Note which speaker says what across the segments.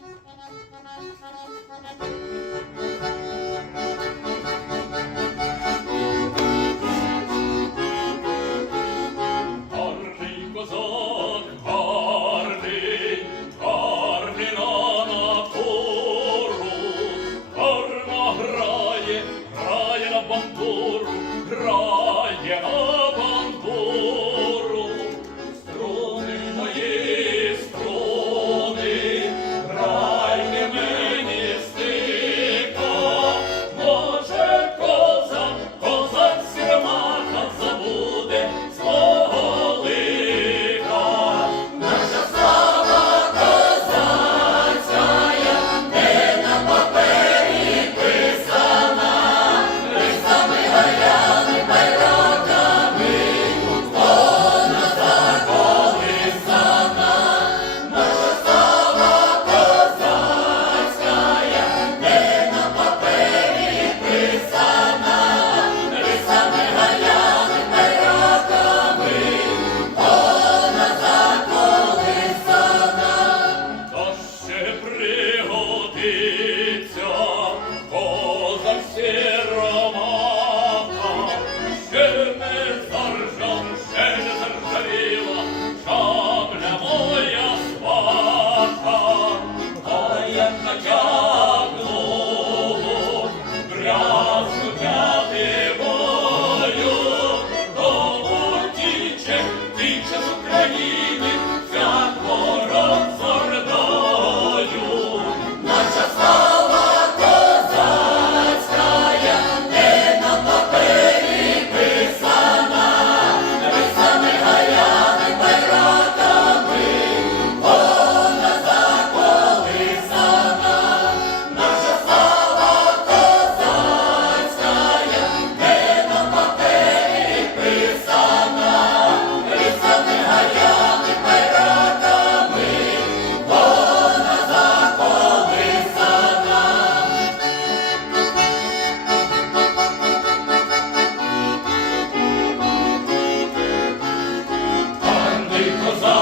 Speaker 1: Thank you. Jerusalem.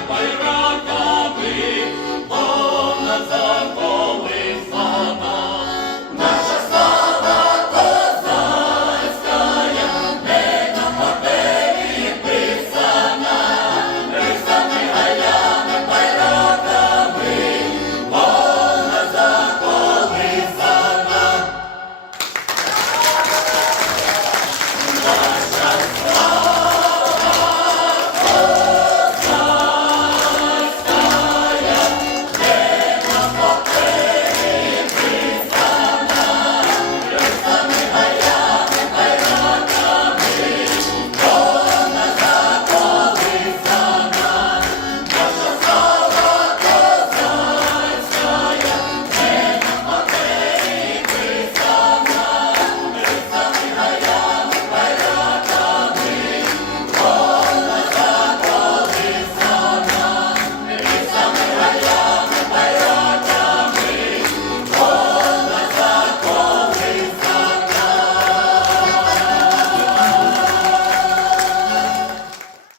Speaker 2: Bye,